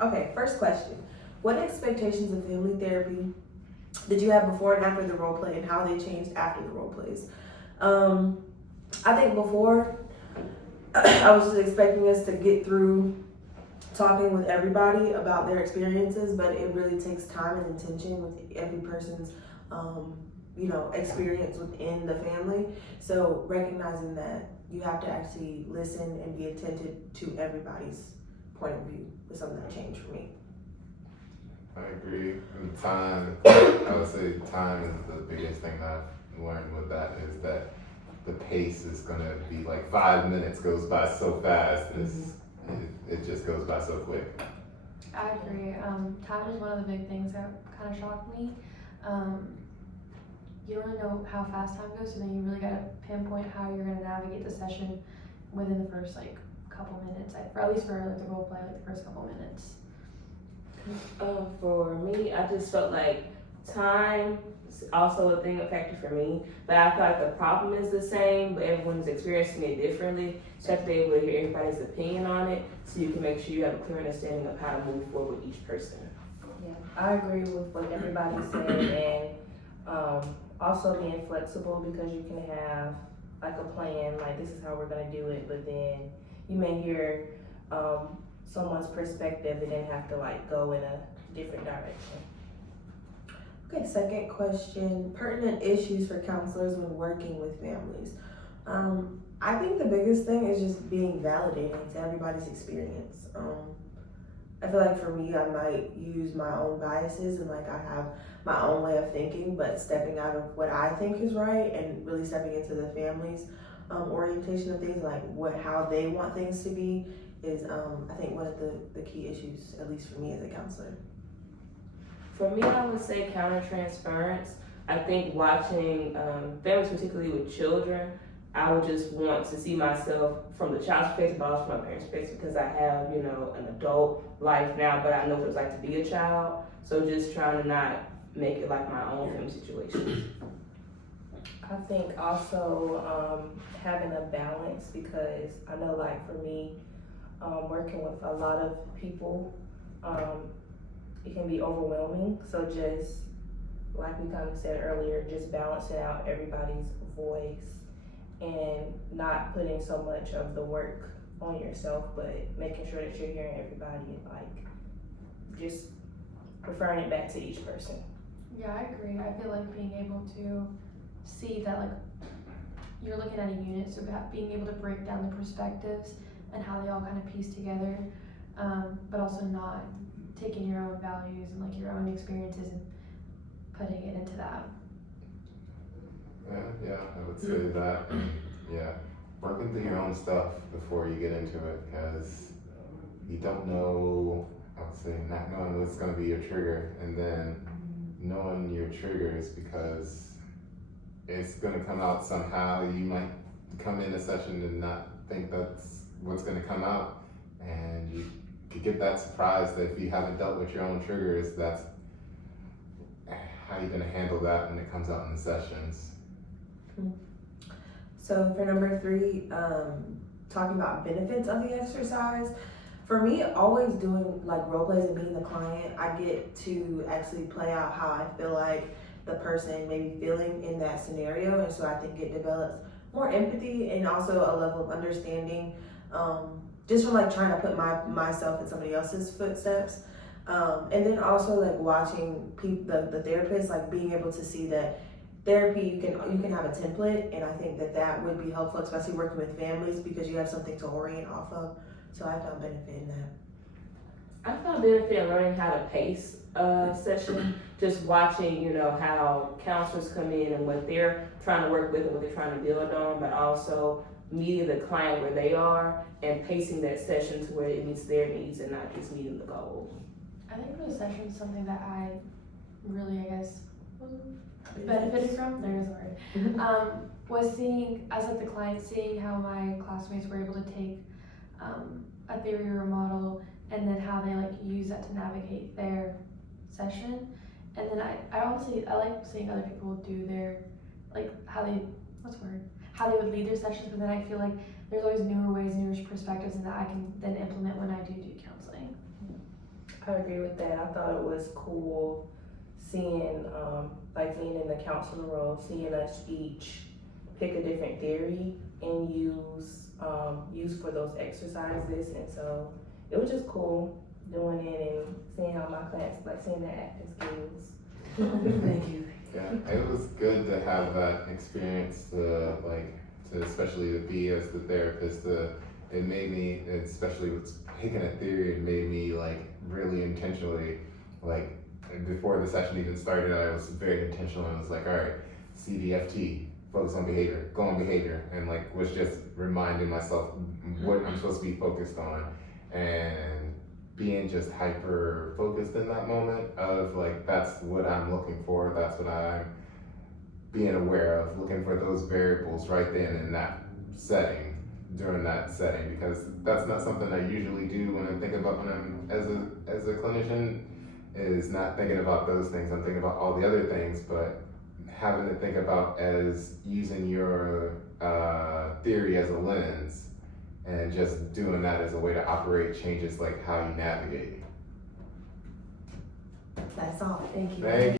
Okay, first question. What expectations of family therapy did you have before and after the role play, and how they changed after the role plays? Um, I think before, I was just expecting us to get through talking with everybody about their experiences, but it really takes time and intention with every person's, experience within the family. So recognizing that you have to actually listen and be attentive to everybody's point of view was something that changed for me. I agree. And time, I would say time is the biggest thing that I've learned with that is that the pace is gonna be like 5 minutes goes by so fast. It just goes by so quick. I agree. Time is one of the big things that kind of shocked me. Um, you don't really know how fast time goes, so then you really gotta pinpoint how you're gonna navigate the session within the first like couple minutes, or at least for like the role play, like the first couple minutes. For me, I just felt like time is also a factor for me. But I feel like the problem is the same, but everyone's experiencing it differently. So you have to be able to hear everybody's opinion on it, so you can make sure you have a clear understanding of how to move forward with each person. Yeah, I agree with what everybody said, and also being flexible, because you can have like a plan, like this is how we're gonna do it, but then you may hear someone's perspective and then have to like go in a different direction. Okay, second question, pertinent issues for counselors when working with families. I think the biggest thing is just being validating to everybody's experience. I feel like for me, I might use my own biases and like I have my own way of thinking, but stepping out of what I think is right and really stepping into the family's orientation of things, like how they want things to be, is I think one of the key issues, at least for me as a counselor. For me, I would say counter-transference. I think watching families, particularly with children, I would just want to see myself from the child's perspective, but also from my parents' perspective, because I have, an adult life now, but I know what it's like to be a child. So just trying to not make it like my own family situation. I think also having a balance, because I know like for me, working with a lot of people, it can be overwhelming. So just like we kind of said earlier, just balancing out everybody's voice and not putting so much of the work on yourself, but making sure that you're hearing everybody and like just referring it back to each person. Yeah, I agree. I feel like being able to see that like you're looking at a unit, so being able to break down the perspectives and how they all kind of piece together, but also not taking your own values and like your own experiences and putting it into that. Yeah, I would say that. And yeah, working through your own stuff before you get into it, because you don't know. I would say not knowing what's going to be your trigger, and then knowing your triggers, because it's going to come out somehow. You might come in a session and not think that's what's going to come out, and you could get that surprise that if you haven't dealt with your own triggers, that's how you're going to handle that when it comes out in the sessions. So for number 3, talking about benefits of the exercise. For me, always doing like role plays and being the client, I get to actually play out how I feel like the person may be feeling in that scenario, and so I think it develops more empathy and also a level of understanding, just from like trying to put myself in somebody else's footsteps, and then also like watching the therapist, like being able to see that therapy, you can have a template, and I think that would be helpful, especially working with families, because you have something to orient off of. So I found benefit in that. I found benefit in learning how to pace a session, just watching, how counselors come in and what they're trying to work with and what they're trying to build on, but also meeting the client where they are and pacing that session to where it meets their needs and not just meeting the goal. I think for the session, something that I really, benefited from, there's a word, was seeing, as like the client, seeing how my classmates were able to take a theory or a model, and then how they like use that to navigate their session. And then I honestly, I like seeing other people do their, like how they would lead their sessions, but then I feel like there's always newer ways, newer perspectives, and that I can then implement when I do counseling. I agree with that. I thought it was cool seeing, like being in the counselor role, seeing us each pick a different theory and use for those exercises. And so it was just cool doing it and seeing how my class, like seeing the acting skills. Thank you. Yeah, it was good to have that experience to especially to be as the therapist. It made me, especially with picking a theory, it made me like really intentionally, like before the session even started, I was very intentional and was like, all right, CDFT, focus on behavior, go on behavior, and like was just reminding myself what I'm supposed to be focused on, and being just hyper focused in that moment of like, that's what I'm looking for, that's what I'm being aware of, looking for those variables right then in that setting, during that setting, because that's not something I usually do when I'm thinking about when I'm as a clinician, is not thinking about those things. I'm thinking about all the other things, but having to think about as using your theory as a lens and just doing that as a way to operate changes like how you navigate. That's all. Thank you. Thank you.